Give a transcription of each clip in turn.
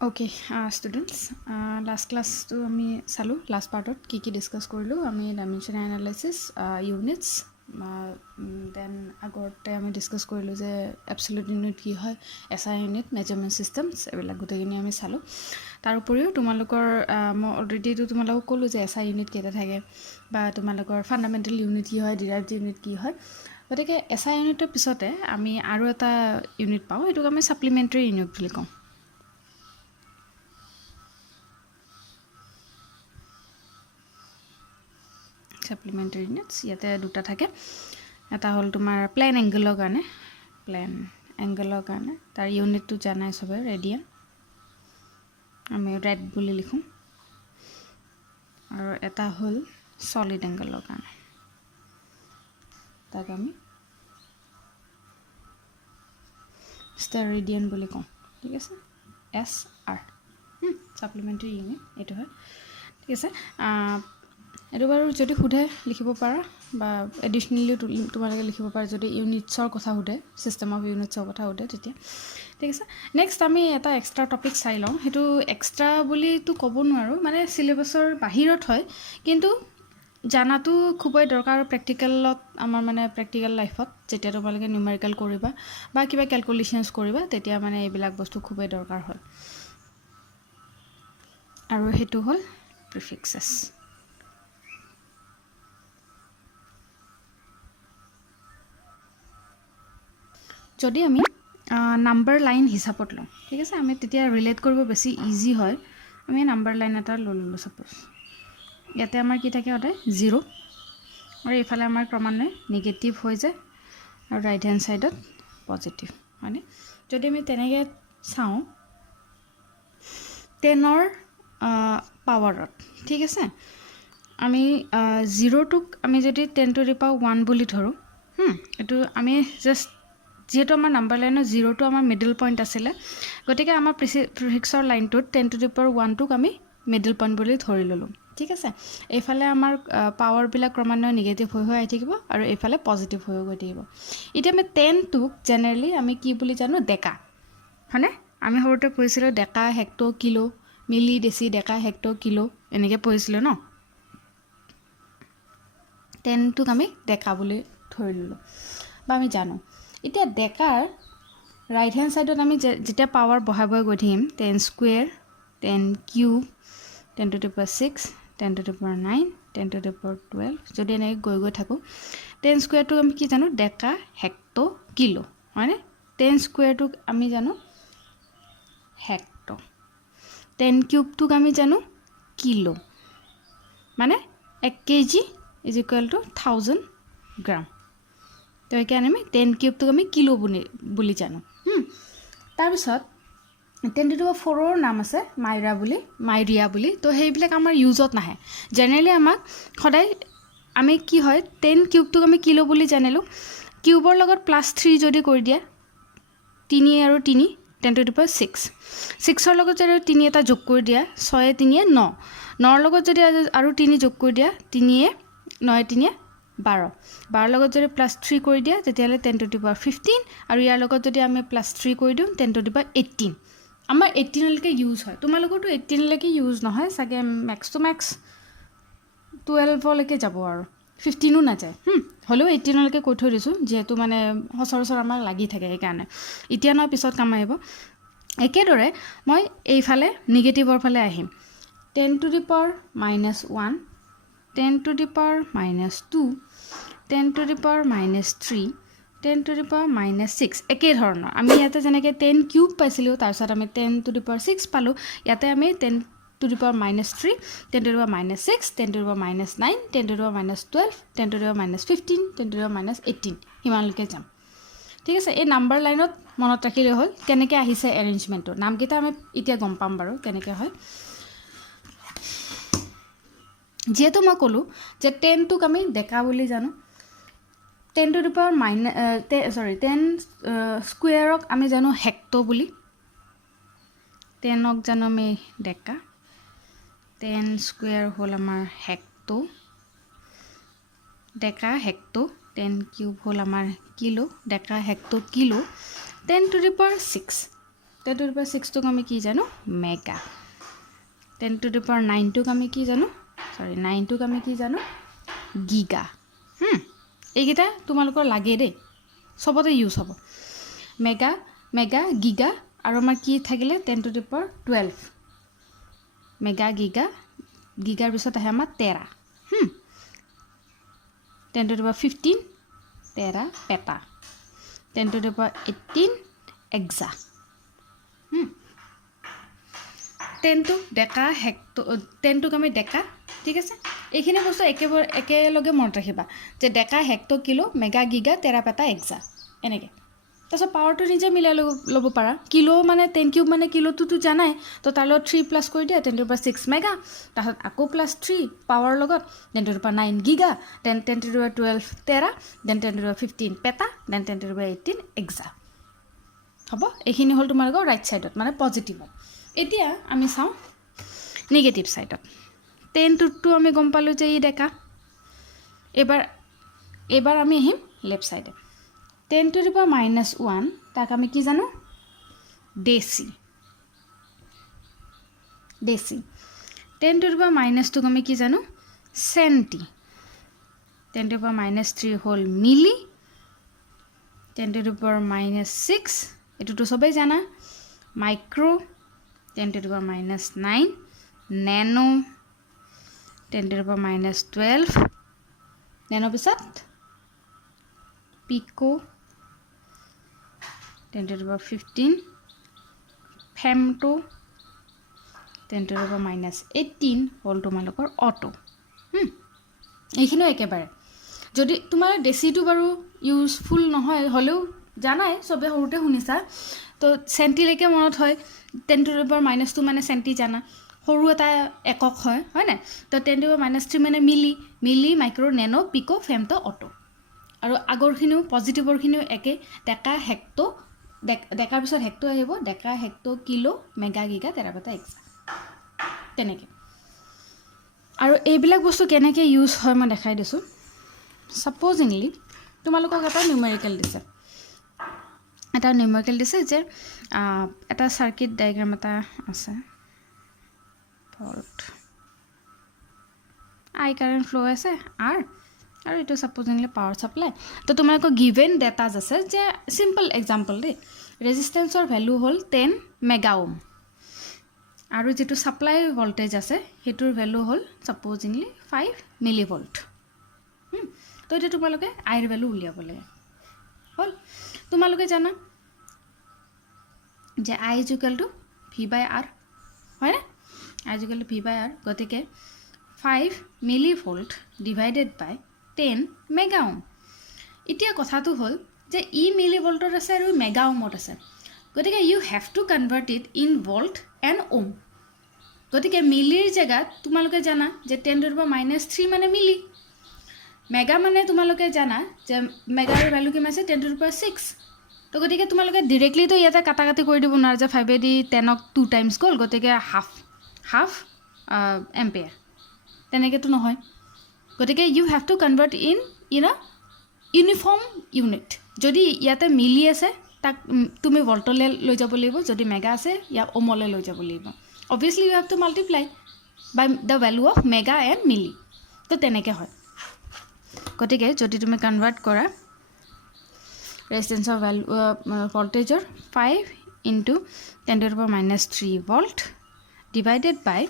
Okay, students, last class to আমি চালো last part কি discuss কৰিলো আমি dimension analysis units then আগতে আমি discuss কৰিলো যে absolute unit কি হয় SI unit measurement systems এবিলাক গোটেইখিনি আমি চালো তাৰ উপৰিও তোমালোকৰ মই অলৰেডি তো তোমালোকক ক'লো যে SI unit কেইটা থাকে বা তোমালোকৰ fundamental unit কি হয় derived unit কি হয় গতিকে SI unitৰ পিছতে আমি আৰু এটা unit পাওঁ এটোক আমি supplementary unit বুলি কওঁ supplementary units ইয়াতে দুটা থাকে এটা হল তোমাৰ প্লেন এংগেলৰ কাৰণে প্লেন এংগেলৰ কাৰণে তাৰ ইউনিটটো জানাই সবে ৰেডিয়ান আমি ৰেড বুলি লিখোঁ আৰু এটা হল সলিড এংগেলৰ কাৰণে তাক আমি ষ্টাৰ ৰেডিয়ান বুলি কওঁ ঠিক আছে এস আৰ সাপ্লিমেন্টাৰী ইউনিট এটো হয় ঠিক আছে এটো বাৰু যদি খুদে লিখিব পাৰা বা এডিশনালি তোমালোকে লিখিব পাৰা যদি ইউনিটছৰ কথা খুদে সিস্টেম অফ ইউনিটছৰ কথা খুদে তেতিয়া ঠিক আছে নেক্সট আমি এটা এক্সট্ৰা টপিক চাই লওঁ হেতু এক্সট্ৰা বুলি তো ক'ব নোৱাৰো মানে সিলেবাসৰ বাহিৰত হয় কিন্তু জানাটো খুবই দৰকাৰ প্ৰ্যাকটিক্যালত আমাৰ মানে প্ৰ্যাকটিক্যাল লাইফত যেতিয়া তোমালোকে নিউমেৰিকেল কৰিবা বা কিবা ক্যালকুলেশনস কৰিবা তেতিয়া মানে এইবিলাক বস্তু খুবই দৰকাৰ হয় আৰু হেতু হল প্ৰিফিক্সেস যদি আমি নাম্বাৰ লাইন হিচাপত লওঁ ঠিক আছে আমি তেতিয়া ৰিলেট কৰিব বেছি ইজি হয় আমি নাম্বাৰ লাইন এটা ললো সাপোজ ইয়াতে আমাৰ কি থাকে হতে 0 আৰু ইফালে আমাৰ ক্ৰমান্বয়ে নেগেটিভ হৈ যায় আৰু ৰাইট হ্যান্ড সাইডত পজিটিভ মানে যদি আমি তেনেকে চাওঁ 10 ৰ পাৱাৰত ঠিক আছে আমি 0 টুক আমি যদি 10 টু দি পাৱাৰ 1 বুলি ধৰো এটো আমি জাস্ট যেটো আমাৰ নাম্বাৰ লাইনৰ 0 টু আমাৰ মিডল পইণ্ট আছিল গতিকে আমাৰ প্ৰিফিক্সৰ লাইনটোত 10 টু দি পাৱাৰ 1 টুক আমি মিডল পইণ্ট বুলি ধৰি ললো ঠিক আছে এইফালে আমাৰ পাৱাৰ বিলাক ক্ৰমান্বয়ে নেগেটিভ হৈ আহি থাকিব আৰু এইফালে পজিটিভ হৈ গৈ থাকিব এতিয়া আমি 10 টুক জেনাৰেলি আমি কি বুলি জানো ডেকা হয়নে আমি হৰতে পঢ়িছিলো ডেকা হেক্টো কিলো মিলি ডেসি ডেকা হেক্টো কিলো এনেকে পঢ়িছিলো ন 10 টুক আমি ডেকা বুলি ধৰি ললো বা আমি জানো এতিয়া ডেকাৰ ৰাইট হ্যান্ড সাইডত আমি যেতিয়া পাৱাৰ বহাব গৈ থাকিম 10 square 10 cube 10 two the power 6 10 two the power 9 10 two the power 12 যদি এনে গৈ থাকো 10 স্কয়াৰ টু আমি কি জানো ডেকা হেক্টো কিলো হয়নে 10 স্কয়াৰ টু আমি জানো হেক্টো 10 কিউব টু আমি জানো কিলো মানে 1 কেজি is equal to 1000 গ্রাম তো এখানে আমি 10 কিউব তো আমি কিলো বুলি জানো তাৰ পিছত 10 টু দি পাৱাৰ 4 ৰ নাম আছে মাইৰিয়া বুলি তো হেইবিলাক আমাৰ ইউজত নাহে জেনাৰেলি আমাক সদায় আমি কি হয় 10 কিউব তো আমি কিলো বুলি জানিলো কিউবৰ লগত +3 যদি কৰি দিয়া 3 আৰু 3 10 টু দি পাৱাৰ 6 6 ৰ লগত যদি 3 এটা যোগ কৰি দিয়া 6 এ 3 এ 9 9 ৰ লগত যদি আৰু 3 যোগ কৰি দিয়া 3 এ 9 3 এ 12 12 লগত যদি +3 কৰি দিয়া তেতিয়ালে 10 টু দি পাৱাৰ 15 আৰু ইয়াৰ লগত যদি আমি +3 কৰি দিও 10 টু দি পাৱাৰ 18 আমাৰ 18 লৈকে ইউজ হয় তোমালোকৰটো 18 লৈকে ইউজ নহয় সাগে ম্যাক্স টু ম্যাক্স 12 লৈকে যাব আৰু 15 ও না যায় হলো 18 লৈকে কৈ থৈ দিছো যেহেতু মানে হসৰসৰ আমাৰ লাগি থাকে এই কাৰণে এতিয়া ন পিছত কাম আহিব একেদৰে মই এইফালে নেগেটিভৰ ফালে আহিম 10 two the power -1 10 to the power -2 10 to the power -3 10 to the power -6 একে ধৰণৰ আমি ইয়াতে যেনেকৈ 10 কিউব পাইছিলো তাৰ পিছত আমি 10 to the power 6 পালো ইয়াতে আমি 10 to the power -3 10 to the power -6 10 to the power -9 10 to the power -12 10 to the power -15 10 to the power -18 হিমানলৈকে যাম ঠিক আছে এই নাম্বাৰ লাইনত মনত ৰাখিলে হ'ল কেনেকৈ আহিছে এৰেঞ্জমেন্টটো নামকেইটা আমি এতিয়া গম পাম বাৰু কেনেকৈ হয় যেহেতু মই ক'লো যে 10 টুক আমি ডেকা বুলি জানো 10 টু দি পাৱাৰ 10 স্কয়াৰক আমি জানো হেক্টো বুলি 10ক জানো আমি ডেকা 10 স্কয়াৰ হল আমাৰ হেক্টো ডেকা হেক্টো 10 কিউব হল আমাৰ kilo Deka hecto kilo 10 two the power 6 10 to the power 6 টোক আমি কি জানো মেগা 10 to the power 9 টোক আমি কি জানো 9 টোক আমি কি জানো গিগা এইকেইটা তোমালোকৰ লাগে দেই সবতে ইউজ হ'ব মেগা মেগা গিগা আৰু আমাৰ কি থাকিলে 10 to the power 12 mega giga গিগাৰ পিছত আহে আমাৰ 13 10 to the power 15 13 পেটা 10 to the power 18 এক্সা 10 to Deka hecto 10 টোক আমি ডেকা ঠিক আছে এইখিনি বস্তু একেলগে মনত ৰাখিবা যে ডেকা হেক্টো কিলো মেগা গিগা 13 পেটা এক্সা এনেকে তাৰপিছত পাৱাৰটো নিজে মিলাই ল'ব পাৰা কিলো মানে 10 কিউব মানে কিলোটোতো জানাই তো তাৰ লগত 3 প্লাছ কৰি দিয়া 10 to the power 6 মেগা তাৰপিছত আকৌ প্লাছ 3 পাৱাৰ লগত 10 to the power 9 giga then 10 to the power 12 13 then 10 to the power 15 peta then 10 to the power 18 exa হ'ব এইখিনি হ'ল তোমালোকৰ ৰাইট সাইডত মানে পজিটিভত এতিয়া আমি চাওঁ নেগেটিভ সাইডত 10 to আমি গম পালো যে ই ডেকা এবাৰ আমি আহিম লেফট সাইডে 10 to the power -1 তাক আমি কি জানো ডেসি 10 to the power -2 আমি কি জানো সেন্টি 10 to the power -3 হল মিলি 10 to the power -6 এটো তো সবাই জানা micro 10 to the power -9 nano 10 to the power -12 nano পিছত পিকো 10 to the power 15 femto 10 to the power -18 হল তোমালোকৰ অটো এইখিনিও একেবাৰে যদি তোমাৰ ডেসিটো বাৰু ইউজফুল নহয় হলেও জানাই সবে সৰুতে শুনিছা তো সেন্টিলৈকে মনত হয় 10 to the power -2 মানে সেন্টি জানা সৰু এটা একক হয় না তো 10 to the power -3 মানে milli micro nano pico femto atto আৰু আগৰখিনিও পজিটিভৰখিনিও একে ডেকা হেক্টো ডেকাৰ পিছত হেক্টো আহিব ডেকা হেক্টো কিলো মেগা গিগা 13 পেটা এক্সা তেনেকে আৰু এইবিলাক বস্তু কেনেকৈ ইউজ হয় মই দেখাই দিছো সাপোজিংলি তোমালোকক এটা নিউমেৰিকেল দিছে যে এটা সাৰ্কিট ডায়াগ্ৰাম এটা আছে ভল্ট আই কাৰেন্ট ফ্লো আছে আৰু এটো সাপোজিংলি পাৱাৰ সাপ্লাই তো তোমালোকক গিভেন ডেটাজ আছে যে সিম্পল এক্সাম্পল দে ৰেজিস্ট্যান্সৰ ভ্যালু হল 10 মেগা ওম আৰু যেটো সাপ্লাই ভোল্টেজ আছে হেতুৰ ভ্যালু হল সাপোজিংলি 5 মিলি ভোল্ট তো এটা তোমালোকে আইৰ ভ্যালু উলিয়াব লাগে হল তোমালোকে জানা যে I = V/R হয় না I = V/R গতিকে 5 মিলি ভোল্ট ডিভাইডেড বাই 10 মেগা ওম এতিয়া কথাটো হল যে ই মিলি ভোল্টত আছে আৰু মেগা ওমত আছে গতিকে you have to convert it in volt and ohm গতিকে মিলিৰ জায়গাত তোমালোকে জানা যে 10 to the power -3 মানে মিলি মেগা মানে তোমালোকে জানা যে মেগাৰ ভ্যালু কিমান আছে 10 to the power 6 তো গতিকে তোমালোকে ডাইৰেক্টলি তো ইয়াতে কাটাকাটি কৰি দিব নোৱাৰে যে 5 দি 10ক 2 টাইমছ গল গতিকে হাফ এম্পিয়াৰ তেনেকে তো নহয় গতিকে you have to convert in a uniform unit যদি ইয়াতে মিলি আছে তাক তুমি ভোল্টলে লৈ যাব লাগিব যদি মেগা আছে ইয়া ওমলে লৈ যাব লাগিব obviously you have to multiply by the value of mega and milli তো তেনেকে হয় গতিকে যদি তুমি কনভার্ট কৰা ৰেজিস্ট্যান্সৰ value ভোল্টেজৰ 5 into 10 to the power -3 volt divided by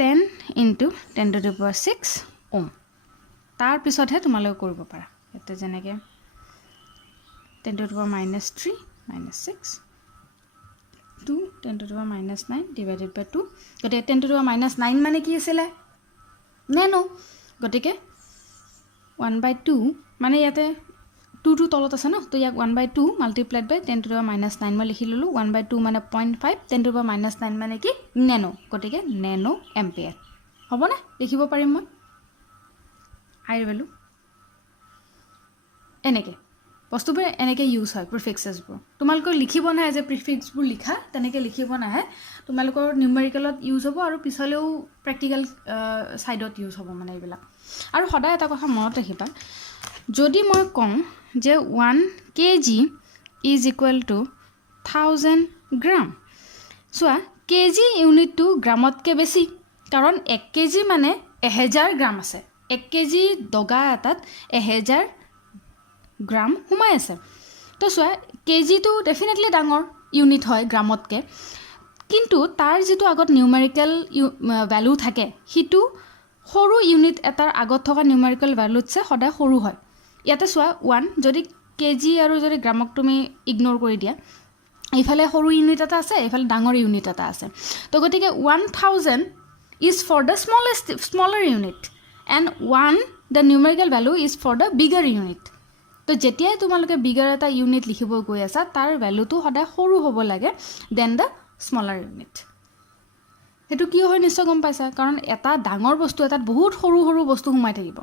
10 into 10 to the power 6 ohm তাৰ পিছতহে তোমালোকে কৰিব পাৰা এতে যেনেকে 10 to the power -3 -6 2 10 to the power -9 divided by 2 গতিকে 10 to the power -9 মানে কি আছিল ন্যানো গতিকে 1/2 মানে ইয়াতে 2 to তলত আছে ন তো ইয়াক 1/2 multiplied by 10 to the power -9 মই লিখি ললো 1/2 মানে 0.5 10 to the power -9 মানে কি ন্যানো গতিকে ন্যানো এম্পিয়াৰ হ'ব না লিখিব পাৰিম মই আইৰ ভ্যালু এনেকে বস্তুবোৰ এনেকে ইউজ হয় প্ৰিফিক্সেছবোৰ তোমালোকৰ লিখিব নাহে যে প্ৰিফিক্সবোৰ লিখা তেনেকে লিখিব নাহে তোমালোকৰ নিউমেৰিকেলত ইউজ হ'ব আৰু পিছলেও প্ৰ্যাকটিক্যাল সাইডত ইউজ হ'ব মানে এইবিলাক আৰু সদায় এটা কথা মনত ৰাখিবা যদি মই কওঁ যে 1 kg ইজ ইকুৱেল টু 1000 গ্ৰাম চোৱা কেজি ইউনিটটো গ্ৰামতকৈ বেছি কাৰণ 1 কেজি মানে 1000 গ্ৰাম আছে 1 কেজি দগা এটাত 1000 গ্ৰাম সোমাই আছে তো চোৱা কেজিটো ডেফিনেটলি ডাঙৰ ইউনিট হয় গ্ৰামতকৈ কিন্তু তাৰ যিটো আগত নিউমেৰিকেল ভ্যালু থাকে হিটো সৰু ইউনিট এটাৰ আগত থকা নিউমেৰিকেল ভ্যালুতছে সদায় সৰু হয় ইয়াতে চোৱা 1 যদি কেজি আৰু যদি গ্ৰামক তুমি ইগনোৰ কৰি দিয়া এইফালে সৰু ইউনিট এটা আছে এইফালে ডাঙৰ ইউনিট এটা আছে তো গতিকে 1000 is for the smaller unit and 1 the numerical value is for the bigger unit তো যেতিয়াই তোমালোকে বিগাৰ এটা ইউনিট লিখিব গৈ আছা তাৰ ভ্যালুটো সদায় সৰু হ'ব লাগে দেন দ্য স্মলাৰ ইউনিট হেতু কি হয় নিশ্চয় গম পাইছা কাৰণ এটা ডাঙৰ বস্তু এটাত বহুত সৰু সৰু বস্তু সোমাই থাকিব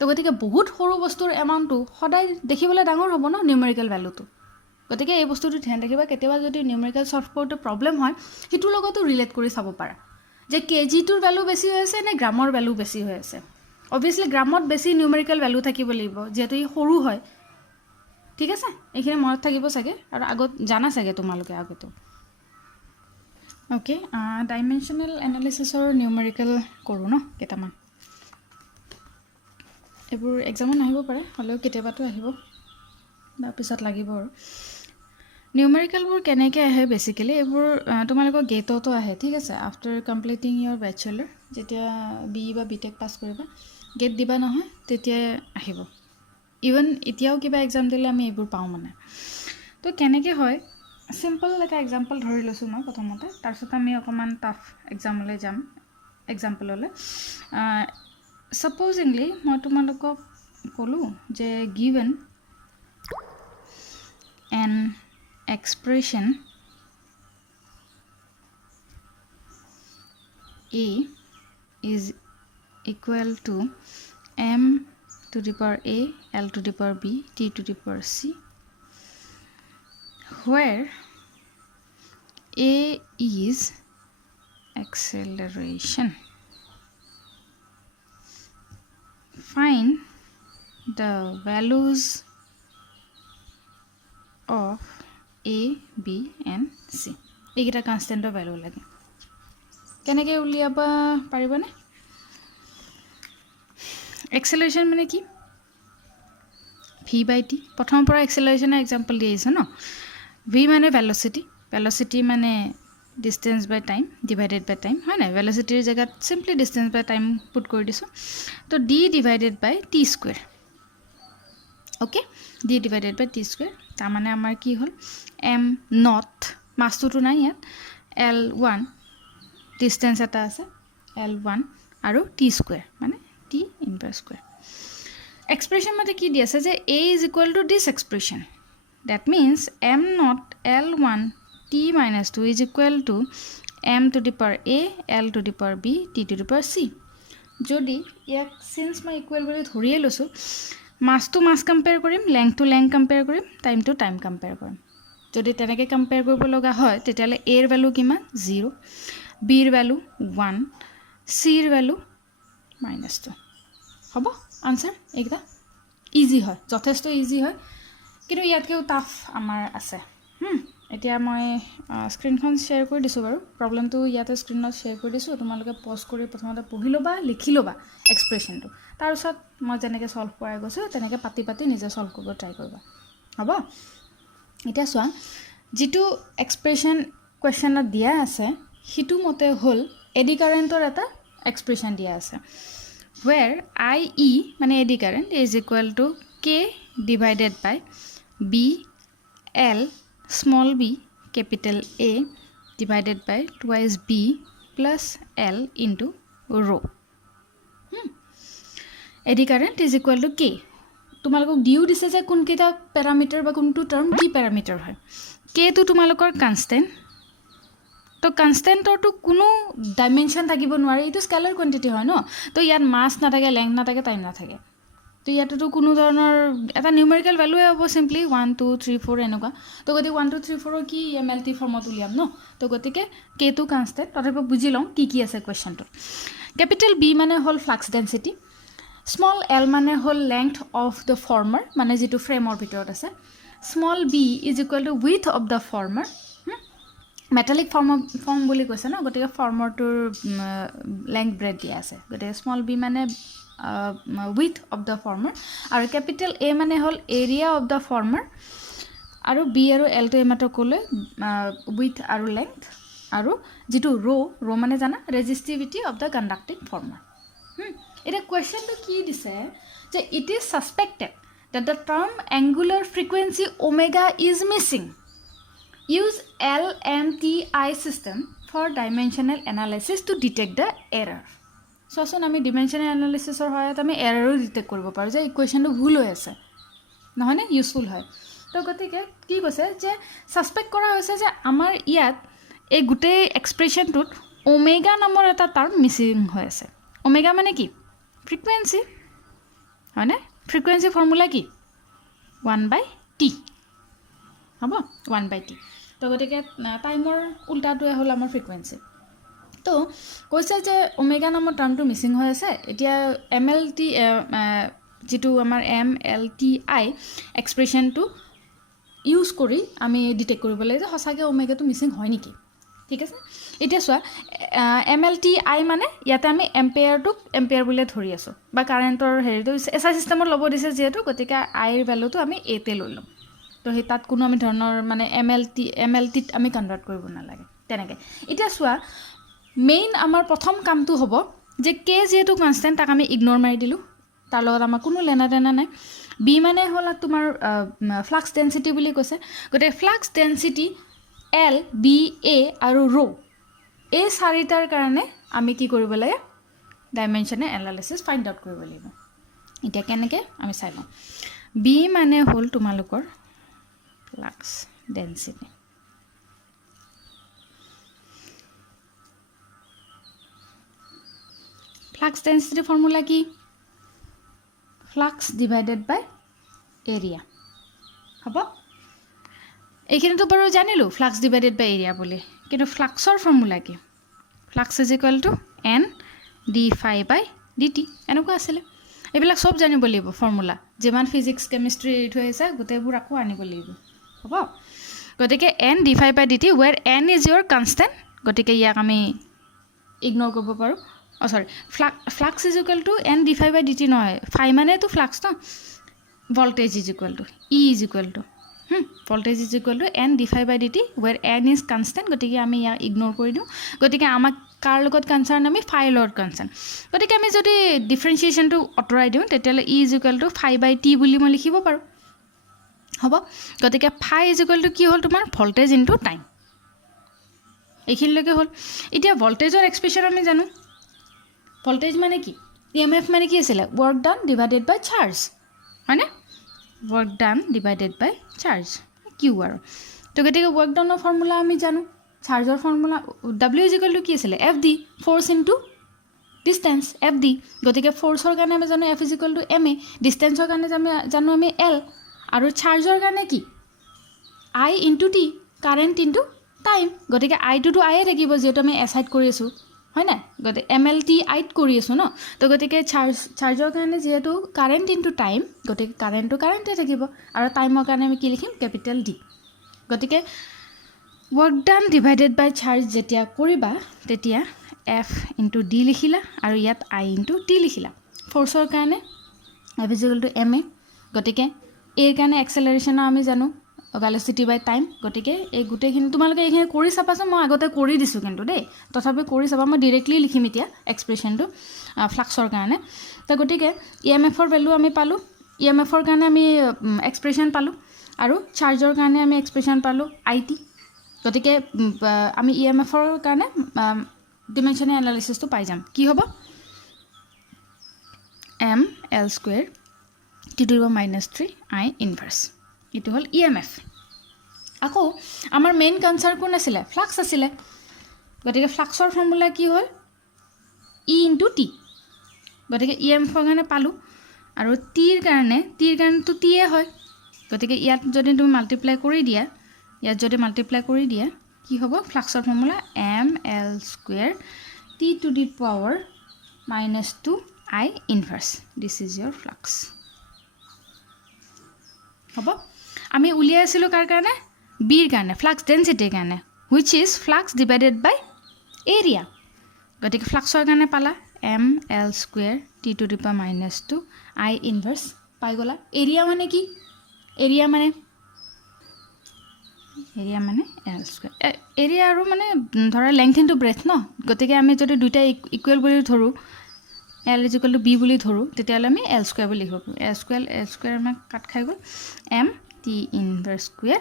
তো গতিকে বহুত সৰু বস্তুৰ এমাউণ্টটো সদায় দেখিবলৈ ডাঙৰ হ'ব ন নিউমেৰিকেল ভ্যালুটো গতিকে এই বস্তুটো ধ্যান ৰাখিবা কেতিয়াবা যদি নিউমেৰিকেল সলভ কৰোঁতে প্ৰবলেম হয় হিটোৰ লগতো ৰিলেট কৰি চাব পাৰা যে কেজিটোৰ ভ্যালু বেছি হৈ আছে নে গ্ৰামৰ ভ্যালু বেছি হৈ আছে অবভিয়াসলি গ্ৰামত বেছি নিউমেৰিকেল ভ্যালু থাকিব লাগিব যেহেতু ই সৰু হয় ঠিক আছে এইখিনি মনত থাকিব চাগে আৰু আগত জানা চাগে তোমালোকে আগতো ওকে ডাইমেনশনাল এনালাইসিসৰ নিউমেৰিকেল কৰোঁ ন কেইটামান এইবোৰ এক্সামত আহিব পাৰে হ'লেও কেতিয়াবাতো আহিব তাৰপিছত লাগিব আৰু নিউমেৰিকেলবোৰ কেনেকৈ আহে বেচিকেলি এইবোৰ তোমালোকৰ গেটতো আহে ঠিক আছে আফটাৰ কমপ্লিটিং ইয়ৰ বেচেলাৰ যেতিয়া বি বা বিটেক পাছ কৰিবা গেট দিবা নহয় তেতিয়াই আহিব ইভেন এতিয়াও কিবা এক্সাম দিলে আমি এইবোৰ পাওঁ মানে তো কেনেকৈ হয় সিম্পল এটা এক্সাম্পল ধৰি লৈছোঁ মই প্ৰথমতে তাৰপিছত আমি অকণমান টাফ এক্সামলৈ যাম এক্সাম্পললৈ ছাপ'জিংলি মই তোমালোকক ক'লোঁ যে given N expression A is equal to m to the power a l to the power b t to the power c where a is acceleration find the values of A, B and C এইকেইটা কনষ্টেণ্টৰ value লাগে কেনেকৈ উলিয়াবা পাৰিবনে এক্সেলাৰেশ্যন মানে কি v/t প্ৰথমৰ পৰা এক্সেলাৰেশ্যনৰ example দি আহিছে ন v মানে ভেলচিটি মানে distance by time divided by time হয় নাই ভেলচিটিৰ জেগাত simply distance by time put কৰি দিছোঁ তো d divided by t square okay d divided by t square তাৰমানে আমাৰ কি হ'ল m নট মাছটোতো নাই ইয়াত l1 ডিষ্টেঞ্চ এটা আছে l1 আৰু t স্কুৱেৰ মানে t ইনভাৰ্স স্কুৱেৰ এক্সপ্ৰেশ্যন মতে কি দি আছে যে a is equal to this expression that means m not l1 t minus 2 is equal two m two the power a l two the power b t to the power c যদি ইয়াক since মই equal বুলি ধৰিয়ে লৈছোঁ মাছ two মাছ compare কৰিম length two length compare কৰিম time to time compare কৰিম যদি তেনেকৈ কম্পেয়াৰ কৰিব লগা হয় তেতিয়াহ'লে এৰ ভ্যালু কিমান 0 বিৰ ভ্যালু 1 চিৰ ভ্যালু -2 হ'ব আনসাৰ এইকেইটা ইজি হয় যথেষ্ট ইজি হয় কিন্তু ইয়াতকেও টাফ আমাৰ আছে এতিয়া মই স্ক্ৰীনখন শ্বেয়াৰ কৰি দিছোঁ বাৰু প্ৰবলেমটো ইয়াতে স্ক্ৰীনত শ্বেয়াৰ কৰি দিছোঁ তোমালোকে পজ কৰি প্ৰথমতে পঢ়ি ল'বা লিখি ল'বা এক্সপ্ৰেশ্যনটো তাৰপিছত মই যেনেকৈ সলভ কৰাই গৈছোঁ তেনেকৈ পাতি নিজে সলভ কৰিব ট্ৰাই কৰিবা হ'ব এতিয়া চোৱা যিটো এক্সপ্ৰেশ্যন কুৱেশ্যনত দিয়া আছে সিটো মতে হ'ল এডি কাৰেণ্টৰ এটা এক্সপ্ৰেশ্যন দিয়া আছে where IE মানে eddy current is equal to K divided by B L small b capital A divided by twice B plus L into rho eddy current is equal to K তোমালোকক দিও দিছে যে কোনকেইটা parameter বা কোনটো term কি parameter হয় K তো তোমালোকৰ কনষ্টেণ্ট তো কনষ্টেণ্টৰটো কোনো ডাইমেনশ্যন থাকিব নোৱাৰে এইটো স্কেলাৰ কোৱান্টিটি হয় ন তো ইয়াত মাছ নাথাকে লেংথ নাথাকে টাইম নাথাকে তো ইয়াততো কোনো ধৰণৰ এটা নিউমেৰিকেল ভ্যালুৱে হ'ব সিম্পলি 1 2 3 4 এনেকুৱা তো গতিকে 1 2 3 4 কি এমএলটি ফৰ্মত উলিয়াম ন তো গতিকে K টো কনষ্টেণ্ট তথাপি বুজি লওঁ কি আছে কুৱেশ্যনটো ক্যাপিটেল B মানে হ'ল ফ্লাক্স ডেন্সিটি স্মল l মানে হ'ল লেংথ অফ দ্য ফৰ্মাৰ মানে যেটো ফ্ৰেমৰ ভিতৰত আছে small b is equal to width of the former. Metallic form বুলি কৈছে ন, গতিকে ফৰ্মৰটোৰ লেংথ ব্ৰেড দিয়া আছে, গতিকে স্মল বি মানে উইথ অফ দ্য ফৰ্মাৰ, আৰু কেপিটেল এ মানে হ'ল এৰিয়া অফ দ্য ফৰ্মাৰ, আৰু বি আৰু এলটো এইমাত্ৰ ক'লে উইথ আৰু লেংথ, আৰু যিটো ৰ' মানে জানা ৰেজিষ্টিভিটি অফ দ্য কণ্ডাক্টিং ফৰ্মাৰ। এতিয়া কুৱেশ্যনটো কি দিছে যে it is suspected that the term angular frequency omega is missing. Use LMTI system for dimensional analysis to detect the error. So আমি dimensional analysis or সহায়ত আমি error detect কৰিব পাৰোঁ যে ইকুৱেশ্যনটো ভুল হৈ আছে, নহয় নে, ইউজফুল হয়। তো গতিকে কি কৈছে যে ছাছপেক্ট কৰা হৈছে যে আমাৰ ইয়াত এই গোটেই এক্সপ্ৰেশ্যনটোত ওমেগা নামৰ এটা টাৰ্ম মিচিং হৈ আছে। ওমেগা মানে কি? ফ্ৰিকুৱেঞ্চি, হয়নে? ফ্ৰিকুৱেঞ্চি ফৰ্মুলা কি? 1/t হ'ব, 1/t। তো গতিকে টাইমৰ উল্টাটোৱে হ'ল আমাৰ ফ্ৰিকুৱেঞ্চি। তো কৈছে যে ওমেগা নামৰ টাৰ্মটো মিচিং হৈ আছে। এতিয়া MLT যিটো আমাৰ MLTI এক্সপ্ৰেশ্যনটো ইউজ কৰি আমি ডিটেক্ট কৰিব লাগে যে সঁচাকৈ ওমেগাটো মিচিং হয় নেকি। ঠিক আছে, এতিয়া চোৱা MLTI মানে ইয়াতে আমি এম্পেয়াৰটোক এম্পেয়াৰ বুলিয়ে ধৰি আছোঁ, বা কাৰেণ্টৰ হেৰিটো SI চিষ্টেমত ল'ব দিছে যিহেতু, গতিকে আইৰ ভেলুটো আমি এতে লৈ ল'ম। তো সেই তাত কোনো আমি ধৰণৰ মানে MLTত আমি কনভাৰ্ট কৰিব নালাগে তেনেকৈ। এতিয়া চোৱা মেইন আমাৰ প্ৰথম কামটো হ'ব যে কে যিহেতু কনষ্টেণ্ট তাক আমি ইগন'ৰ মাৰি দিলোঁ, তাৰ লগত আমাৰ কোনো লেনা দেনা নাই। বি মানে হ'ল তোমাৰ ফ্লাক্স ডেঞ্চিটি বুলি কৈছে, গতিকে ফ্লাক্স ডেঞ্চিটি এল, বি, এ আৰু এই চাৰিটাৰ কাৰণে আমি কি কৰিব লাগে? ডাইমেনশ্যনেল এনালাইচিছ ফাইণ্ড আউট কৰিব লাগিব। এতিয়া কেনেকৈ আমি চাই লওঁ। বি মানে হ'ল তোমালোকৰ flux density, flux density formula কি? ফ্লাক্স ডিভাইডেড বাই এৰিয়া হ'ব। এইখিনিতো বাৰু জানিলোঁ ফ্লাক্স ডিভাইডেড বাই এৰিয়া বুলি, কিন্তু ফ্লাক্সৰ ফৰ্মুলা কি? Flux is equal to n/dt এনেকুৱা আছিলে। এইবিলাক চব জানিব লাগিব ফৰ্মুলা, যিমান ফিজিক্স কেমিষ্ট্ৰি এৰি থৈ আহিছে গোটেইবোৰ আকৌ আনিব লাগিব হ'ব। গতিকে n/dt where n is your constant, গতিকে ইয়াক আমি ইগন'ৰ কৰিব পাৰোঁ। Flux is equal to n/dt নহয়, ফাই মানেতো ফ্লাক্স ন, voltage is equal to is equal to voltage is equal to n/dt where n is constant, গতিকে আমি ইয়াক ইগন'ৰ কৰি দিওঁ। গতিকে আমাক কাৰ লগত কনচাৰ্ণ? আমি ফাইৰ লগত কনচাৰ্ণ। গতিকে আমি যদি ডিফাৰেঞ্চিয়েশ্যনটো আঁতৰাই দিওঁ তেতিয়াহ'লে ই ইজ ইকুৱেল টু φ/t বুলি মই লিখিব পাৰোঁ হ'ব। গতিকে ফাই ইজ ইকুৱেল টু কি হ'ল তোমাৰ? Voltage into time. এইখিনিলৈকে হ'ল। এতিয়া ভল্টেজৰ এক্সপ্ৰেশ্যন আমি জানো। ভল্টেজ মানে কি? EMF মানে কি আছিলে? Work done divided by charge, হয়নে? Work done divided by charge, Q আৰু। তো গতিকে ৱৰ্ক ডানৰ ফৰ্মুলা আমি জানো, চাৰ্জৰ formula W is equal to কি আছিলে? FD, force into distance, FD। গতিকে ফ'ৰ্চৰ কাৰণে আমি জানো F is equal to MA, ডিষ্টেঞ্চৰ কাৰণে জানো আমি L, আৰু চাৰ্জৰ কাৰণে কি? I into T, current into time. গতিকে আইটোতো আয়ে থাকিব যিহেতু আমি এছাইড কৰি আছোঁ, হয় নাই? গতিকে MLTIত কৰি আছোঁ ন। তো গতিকে চাৰ্জৰ কাৰণে যিহেতু কাৰেণ্ট ইনটু টাইম, গতিকে কাৰেণ্টে থাকিব, আৰু টাইমৰ কাৰণে আমি কি লিখিম? Capital D। গতিকে work done divided by charge যেতিয়া কৰিবা তেতিয়া F ইনটু D লিখিলা, আৰু ইয়াত I ইনটু T লিখিলা। ফ'ৰ্চৰ কাৰণে F is equal to MA, গতিকে এৰ কাৰণে এক্সেলাৰেশ্যনৰ আমি জানো ভেলচিটি বাই টাইম। গতিকে এই গোটেইখিনি তোমালোকে এইখিনি কৰি চাবাচোন, মই আগতে কৰি দিছোঁ কিন্তু দেই, তথাপি কৰি চাবা। মই ডিৰেক্টলি লিখিম এতিয়া এক্সপ্ৰেশ্যনটো ফ্লাক্সৰ কাৰণে। তো গতিকে EMFৰ ভেলু আমি পালোঁ, EMFৰ কাৰণে আমি এক্সপ্ৰেশ্যন পালোঁ, আৰু চাৰ্জৰ কাৰণে আমি এক্সপ্ৰেশ্যন পালোঁ IT। গতিকে আমি EMFৰ কাৰণে ডিমেনশ্যনেল এনালাইচিছটো পাই যাম। কি হ'ব? mL² (T⁻³ I⁻). এইটো হ'ল EMF। আকৌ আমাৰ মেইন কনচাৰ্ণ কোন আছিলে? ফ্লাক্স আছিলে। গতিকে ফ্লাক্সৰ ফৰ্মুলা কি হ'ল? E into T। গতিকে EMFৰ কাৰণে পালোঁ, আৰু টিৰ কাৰণেতো টিয়ে হয়। গতিকে ইয়াত যদি তুমি মাল্টিপ্লাই কৰি দিয়া, কি হ'ব? ফ্লাক্সৰ formula mL² T⁻² (I⁻). This is your flux হ'ব। আমি উলিয়াই আছিলোঁ কাৰ কাৰণে বিৰ কাৰণে ফ্লাক্স ডেন্সিটিৰ কাৰণে which is flux divided by area গতিকে ফ্লাক্সৰ কাৰণে পালা m l square t to the power -2 i inverse পাই গলা এৰিয়া মানে কি এৰিয়া মানে l স্কুৱেৰ এৰিয়া আৰু মানে ধৰা লেংথ ইনটু ব্ৰেথ ন গতিকে আমি যদি দুইটা ইকুৱেল বুলি ধৰো l = b বুলি ধৰো তেতিয়ালে আমি l স্কুৱেৰ বুলি লিখিব পাৰো l স্কুৱেৰ আমাৰ কাট খাই গল m t ইনভাৰ্স স্কুৱেৰ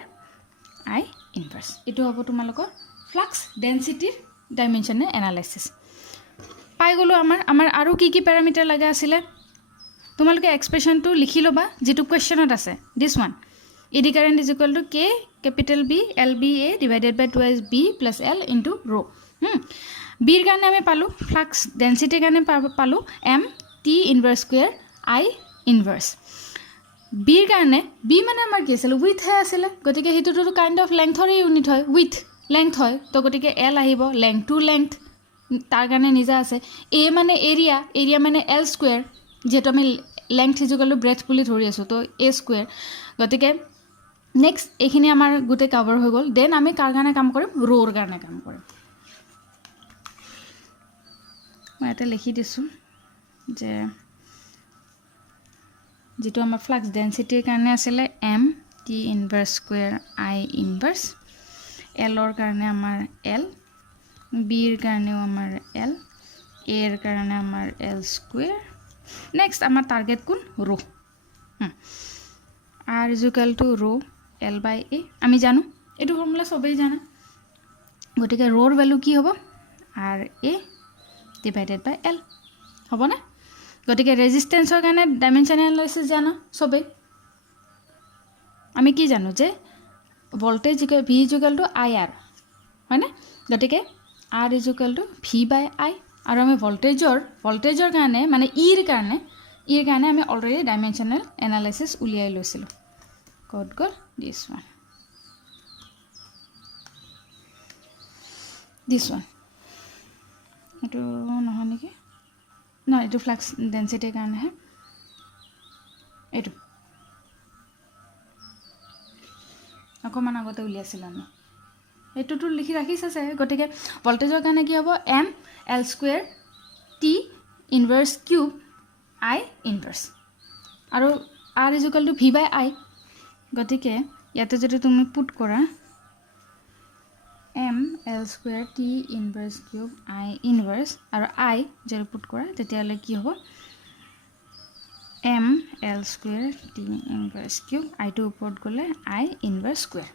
i ইনভাৰ্স এটো হ'ব তোমালোকৰ ফ্লাক্স ডেন্সিটিৰ ডাইমেনশনাল এনালাইসিস পাই গলো আমাৰ আৰু কি প্যাৰামিটাৰ লাগা আছিল তোমালোকে এক্সপ্ৰেশনটো লিখি লবা যেটো কোৱেশ্চনত আছে this one eddy current is equal to k capital B LBA divided by 2s B plus L into rho বিৰ কাৰণে আমি পালো ফ্লাক্স ডেন্সিটিৰ কাৰণে পালো m t inverse square i ইনভাৰ্স বিৰ কাৰণে b মানে আমাৰ কি আছিল উইথ হে আছিল গতিকে হেতুটো কাইন্ড অফ লেংথৰ ইউনিট হয় উইথ লেংথ হয় তো গতিকে l আহিব লেংথ টু লেংথ তার কাৰণে নিজা আছে a মানে এৰিয়া মানে l স্কয়াৰ যেটো আমি লেংথ ইকুয়াল টু ব্ৰেথ বুলি ধৰি আছো তো a স্কয়াৰ গতিকে নেক্সট এইখিনি আমাৰ গুটে কভাৰ হৈ গল দেন আমি কাৰ কাৰণে কাম কৰিম ৰোৰ কাৰণে কাম কৰিম মই এটা লিখি দিছো যে যেটো আমাৰ ফ্লাক্স ডেন্সিটিৰ কাৰণে আছিল m t inverse square i inverse l ৰ কাৰণে আমাৰ l b ৰ কাৰণেও আমাৰ l a ৰ কাৰণে আমাৰ l স্কয়াৰ নেক্সট আমাৰ টাৰ্গেট কোন rho r = rho l by a আমি জানো এটো ফৰ্মুলা সবেই জানা গতিকে rho ৰ ভ্যালু কি হ'ব r a divided by l হ'ব না গতিকে ৰেজিস্ট্যান্সৰ কাৰণে ডাইমেনশনাল এনালাইসিস জানা সবেই আমি কি জানো যে ভোল্টেজ v = ir হয় না গতিকে r = v by i আৰু আমি ভোল্টেজৰ কাৰণে মানে ইৰ কাৰণে আমি অলৰেডি ডাইমেনশনাল এনালাইসিস উলিয়াই লৈছিল কোড গল this one এটো নহয় নেকি না এটো ফ্লাক্স ডেন্সিটিৰ কাৰণে হে এটো অকমান আগতে উলিয়াইছিল আমি এটোটো লিখি ৰাখিছ আছে গতিকে ভোল্টেজৰ কাৰণে কি হ'ব m l square t inverse cube i inverse আৰু r = v by i গতিকে ইয়াতে যদি তুমি পুট কৰা m l square t inverse cube i inverse আৰু i যদি পুট কৰা তেতিয়ালে কি হ'ব m l square t inverse cube i টো ওপৰত গলে i ইনভাৰ্স স্কয়াৰ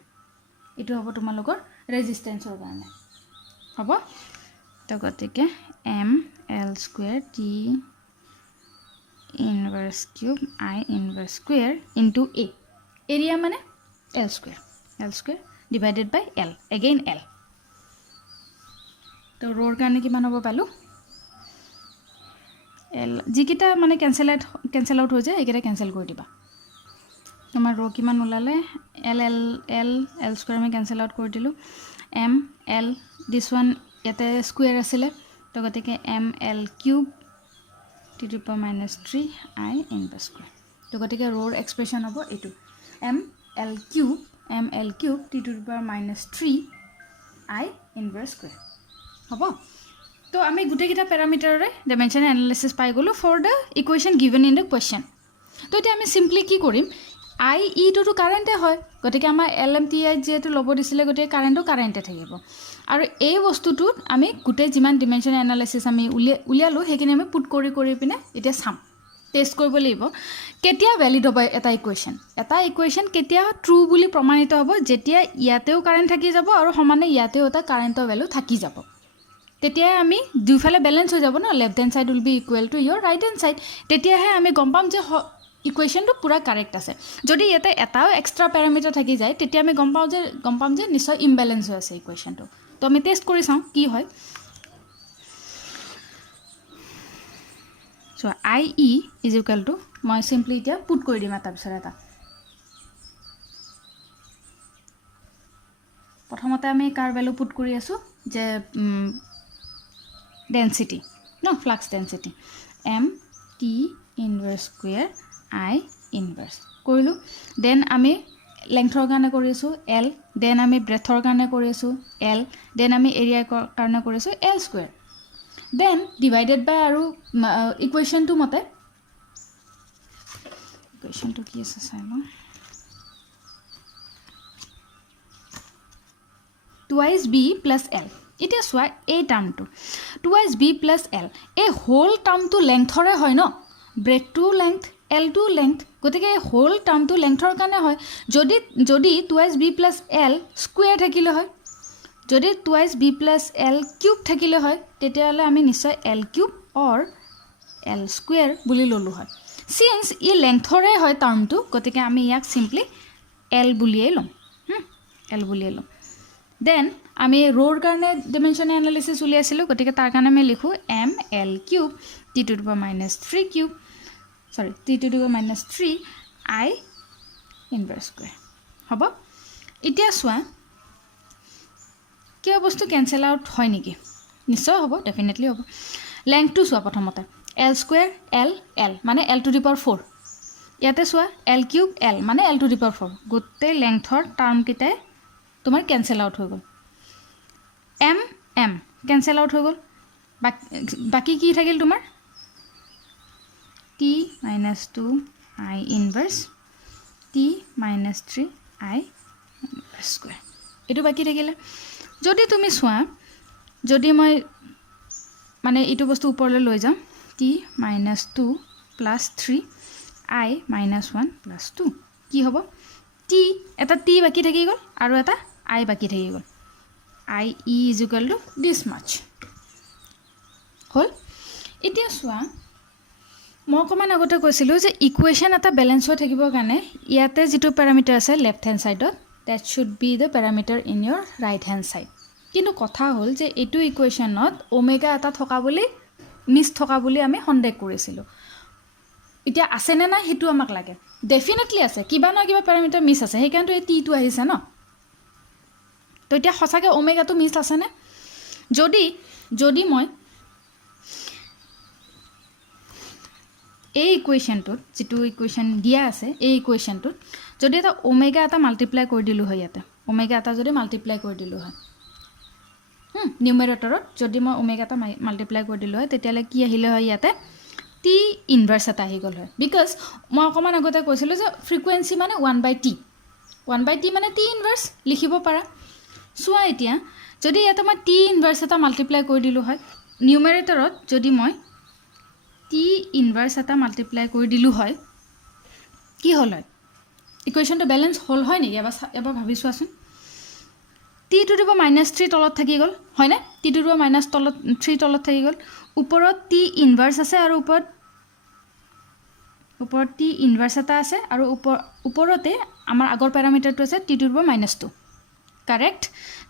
এটো হ'ব তোমালোকৰ ৰেজিস্ট্যান্সৰ কাৰণে হ'ব তো গতিকে m l square t inverse cube i inverse square into a area মানে l square divided by l again l তো ৰোৰ কাৰণে কিমান হ'ব পালো l যিকিটা মানে কেনসেল আউট হৈ যায় একেটা কেনসেল কৰি দিবা তোমাৰ ৰো কিমান ওলালে l স্কয়াৰ আমি কেনসেল আউট কৰি দিলো m l দিস ওয়ান ইয়াতে স্কয়াৰ আছিল তো গতিকে m l cube t to the power -3 i inverse square তো গতিকে ৰোৰ এক্সপ্ৰেশন হ'ব এটো m l cube t to the power -3 i inverse square হ'ব তো আমি গুটেকিটা প্যাৰামিটাৰৰে ডাইমেনশনাল এনালাইসিস পাই গলো for the equation given in the question তো এতিয়া আমি সিম্পলি কি কৰিম i e টো কাৰেন্টে হয় গতিকে আমাৰ lmti যেটো লব দিছিলে গতিকে কাৰেন্টে থাকিব আৰু এই বস্তুটোত আমি গুটে যিমান ডাইমেনশনাল এনালাইসিস আমি উলিয়ালো হেকিনে আমি পুট কৰি পিনে এতিয়া চাম টেস্ট কৰিব লাগিব কেতিয়া ভ্যালিড হ'ব এটা ইকুৱেশন কেতিয়া ট্ৰু বুলি প্ৰমাণিত হ'ব যেতিয়া ইয়াতেও কাৰেন্ট থাকি যাব আৰু সমানে ইয়াতেও এটা কাৰেন্টৰ ভ্যালু থাকি যাব তেতিয়া আমি দুইফালে ব্যালেন্স হৈ যাব ন left hand side will be equal to your right hand side তেতিয়াহে আমি গম পাম যে ইকুৱেশনটো পুৰা কাৰেক্ট আছে যদি ইয়াতে এটাও এক্সট্ৰা প্যাৰামিটাৰ থাকি যায় তেতিয়া আমি গম পাম যে নিশ্চয় ইমব্যালেন্স হৈ আছে ইকুৱেশনটো তো আমি টেস্ট কৰি চাও কি হয় so IE is equal to মই সিম্পলি এতিয়া পুট কৰি দিম তাৰ পিছত এটা প্ৰথমতে আমি কাৰ ভ্যালু পুট কৰি আছো যে density no flux density m t inverse square i inverse কৰিলো দেন আমি লেংথৰ কাৰণে কৰি আছোঁ এল, দেন আমি ব্ৰেথৰ কাৰণে কৰি আছোঁ এল, দেন আমি এৰিয়াৰ কাৰণে কৰি আছোঁ এল স্কুৱেৰ, দেন ডিভাইডেড বাই আৰু ইকুৱেশ্যনটো মতে ইকুৱেশ্যনটো কি আছে চাই লওঁ, টুৱাইজ বি প্লাছ এল। এতিয়া চোৱা এই টাৰ্মটো টুৱাইজ বি প্লাছ এল, এই হোল টাৰ্মটো লেংথৰে হয় ন, ব্ৰেথটোও লেংথ এলটোও লেংথ, গতিকে এই হোল টাৰ্মটো লেংথৰ কাৰণে হয়। যদি twice B plus L square থাকিলে হয়, যদি twice B plus L cube থাকিলে হয়, তেতিয়াহ'লে আমি নিশ্চয় এল কিউব অৰ এল স্কুৱেৰ বুলি ল'লোঁ হয়। চিন্স ই লেংথৰে হয় টাৰ্মটো, গতিকে আমি ইয়াক চিম্পলি এল বুলিয়েই ল'ম, এল বুলিয়েই ল'ম। দেন আমি ৰ'ৰ কাৰণে ডিমেনশ্যন এনালিচিছ উলিয়াইছিলোঁ, গতিকে তাৰ কাৰণে আমি লিখোঁ M L cube T to the power minus 3 cube T to the power minus 3 I inverse square হ'ব। এতিয়া চোৱা কিবা বস্তু কেঞ্চেল আউট হয় নেকি, নিশ্চয় হ'ব, ডেফিনেটলি হ'ব। লেংথটো চোৱা প্ৰথমতে এল স্কুৱেৰ এল এল মানে এল টু দি পাৱাৰ 4, ইয়াতে চোৱা এল কিউব এল মানে এল টু দি পাৱাৰ 4, গোটেই লেংথৰ টাৰ্মকেইটাই তোমাৰ কেঞ্চেল আউট হৈ গ'ল, এম এম কেঞ্চেল আউট হৈ গ'ল, বাকী কি থাকিল তোমাৰ T minus 2 I inverse T minus 3 I inverse square, এইটো বাকী থাকিলে। যদি তুমি চোৱা, যদি মই মানে এইটো বস্তু ওপৰলৈ লৈ যাওঁ টি মাইনাছ 2 প্লাছ 3 আই মাইনাছ 1 প্লাছ 2 কি হ'ব, টি এটা টি বাকী থাকি গ'ল আৰু এটা আই বাকী থাকি গ'ল, I E is equal to this মাছ হ'ল। এতিয়া চোৱা মই অকণমান আগতে কৈছিলোঁ যে ইকুৱেশ্যন এটা বেলেঞ্চ হৈ থাকিবৰ কাৰণে ইয়াতে যিটো পেৰামিটাৰ আছে লেফ্ট হেণ্ড ছাইডত, that should be the parameter in your right hand side. কিন্তু কথা হ'ল যে এইটো ইকুৱেশ্যনত ওমেগা এটা থকা বুলি মিছ থকা বুলি আমি সন্দেহ কৰিছিলোঁ, এতিয়া আছেনে নাই সেইটো আমাক লাগে, ডেফিনেটলি আছে, কিবা নহয় কিবা পেৰামিটাৰ মিছ আছে, সেইকাৰণেতো এই টিটো আহিছে ন। তো এতিয়া সঁচাকৈ ওমেগাটো মিছ আছেনে, যদি মই এই ইকুৱেশ্যনটোত যিটো ইকুৱেশ্যন দিয়া আছে এই ইকুৱেশ্যনটোত যদি এটা ওমেগা এটা মাল্টিপ্লাই কৰি দিলোঁ হয়, ইয়াতে ওমেগা এটা যদি মাল্টিপ্লাই কৰি দিলোঁ হয় নিউমেৰেটৰত, যদি মই ওমেগা এটা মাল্টিপ্লাই কৰি দিলোঁ হয়, তেতিয়াহ'লে কি আহিলে হয়, ইয়াতে টি ইনভাৰ্ছ এটা আহি গ'ল হয়। বিকজ মই অকণমান আগতে কৈছিলোঁ যে ফ্ৰিকুৱেঞ্চি মানে 1/t, 1/t মানে টি ইনভাৰ্ছ লিখিব পাৰা। চোৱা এতিয়া যদি ইয়াতে মই টি ইনভাৰ্ছ এটা মাল্টিপ্লাই কৰি দিলোঁ হয়, নিউমেৰেটৰত যদি মই টি ইনভাৰ্ছ এটা মাল্টিপ্লাই কৰি দিলোঁ হয়, কি হ'ল হয়, ইকুৱেশ্যনটো বেলেঞ্চ হ'ল হয় নেকি, এবাৰ ভাবি চোৱাচোন। T to the power minus 3 তলত থাকি গ'ল হয়নে, T to the power minus 3 তলত থাকি গ'ল, ওপৰত টি ইনভাৰ্ছ আছে আৰু ওপৰত টি ইনভাৰ্ছ এটা আছে আৰু ওপৰতে আমাৰ আগৰ পেৰামিটাৰটো আছে T to the power minus 2, correct.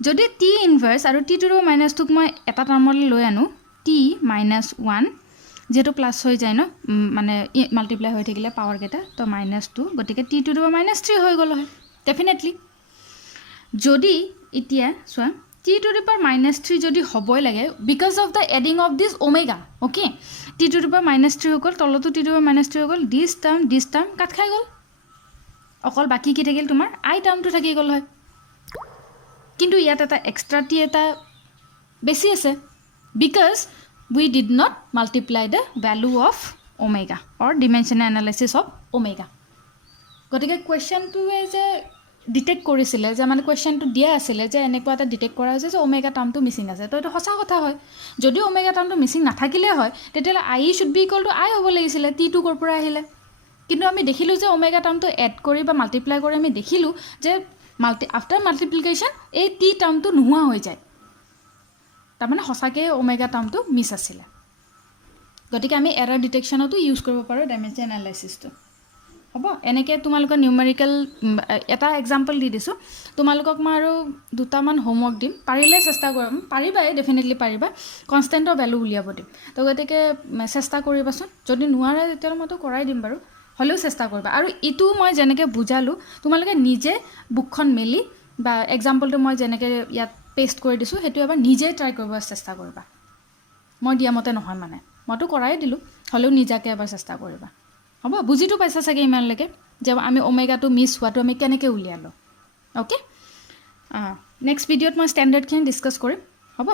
যদি টি ইনভাৰ্ছ আৰু T to the power minus 2ক মই এটা টাৰ্মলৈ লৈ আনো টি মাইনাছ 1, যিহেতু প্লাছ হৈ যায় ন, মানে মাল্টিপ্লাই হৈ থাকিলে পাৱাৰকেইটা, তো মাইনাছ 2, গতিকে T to the power minus 3 হৈ গ'ল হয় ডেফিনেটলি। যদি এতিয়া চোৱা T to the power minus 3 যদি হ'বই লাগে because of the adding of this omega, okay, T to the power minus 3 হৈ গ'ল, তলতো T to the power minus 3 হৈ গ'ল, দিছ টাৰ্ম কাট খাই গ'ল, অকল বাকী কি থাকিল তোমাৰ আই টাৰ্মটো থাকি গ'ল হয়। কিন্তু ইয়াত এটা এক্সট্ৰা টি এটা বেছি আছে, because we did not multiply the value of omega or dimensional analysis of omega. গতিকে কুৱেশ্যনটোৱে যে ডিটেক্ট কৰিছিলে যে মানে কুৱেশ্যনটো দিয়া আছিলে যে এনেকুৱা এটা ডিটেক্ট কৰা হৈছে যে ওমেগা টাৰ্মটো মিচিং আছে, তো এইটো সঁচা কথা হয়। যদি ওমেগা টাৰ্মটো মিচিং নাথাকিলে হয় তেতিয়াহ'লে আই শুড বি ইকুৱেল টু আই হ'ব লাগিছিলে, টিটো ক'ৰ পৰা আহিলে। কিন্তু আমি দেখিলোঁ যে ওমেগা টাৰ্মটো এড কৰি বা মাল্টিপ্লাই কৰি আমি দেখিলোঁ যে আফটাৰ মাল্টিপ্লিকেশ্যন এই টি টাৰ্মটো নোহোৱা হৈ যায়, তাৰমানে সঁচাকৈ ওমেগা টাৰ্মটো মিছ আছিলে। গতিকে আমি এৰাৰ ডিটেকশ্যনতো ইউজ কৰিব পাৰোঁ ডাইমেনশ্যন এনালাইচিছটো হ'ব। এনেকৈ তোমালোকৰ নিউমেৰিকেল এটা এক্সাম্পল দি দিছোঁ, তোমালোকক মই আৰু দুটামান হোমৱৰ্ক দিম, পাৰিলে চেষ্টা কৰিম, পাৰিবাই ডেফিনেটলি পাৰিবা, কনষ্টেণ্টৰ ভেলু উলিয়াব দিম। তো গতিকে চেষ্টা কৰিবাচোন, যদি নোৱাৰে তেতিয়াহ'লে মইতো কৰাই দিম বাৰু, হ'লেও চেষ্টা কৰিবা। আৰু ইটো মই যেনেকৈ বুজালোঁ তোমালোকে নিজে বুকখন মেলি বা এক্সাম্পলটো মই যেনেকৈ ইয়াত পেষ্ট কৰি দিছোঁ সেইটো এবাৰ নিজে ট্ৰাই কৰিব চেষ্টা কৰিবা, মই দিয়া মতে নহয়, মানে মইতো কৰাই দিলোঁ, হ'লেও নিজাকৈ এবাৰ চেষ্টা কৰিবা হ'ব। বুজিতো পাইছা চাগে ইমানলৈকে। যে আমি ওমেগাটো মিছ হোৱাটো আমি কেনেকৈ উলিয়ালোঁ অ'কে নেক্সট ভিডিঅ'ত মই ষ্টেণ্ডাৰ্ডখিনি ডিছকাছ কৰিম হ'ব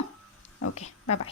অ'কে বাই বাই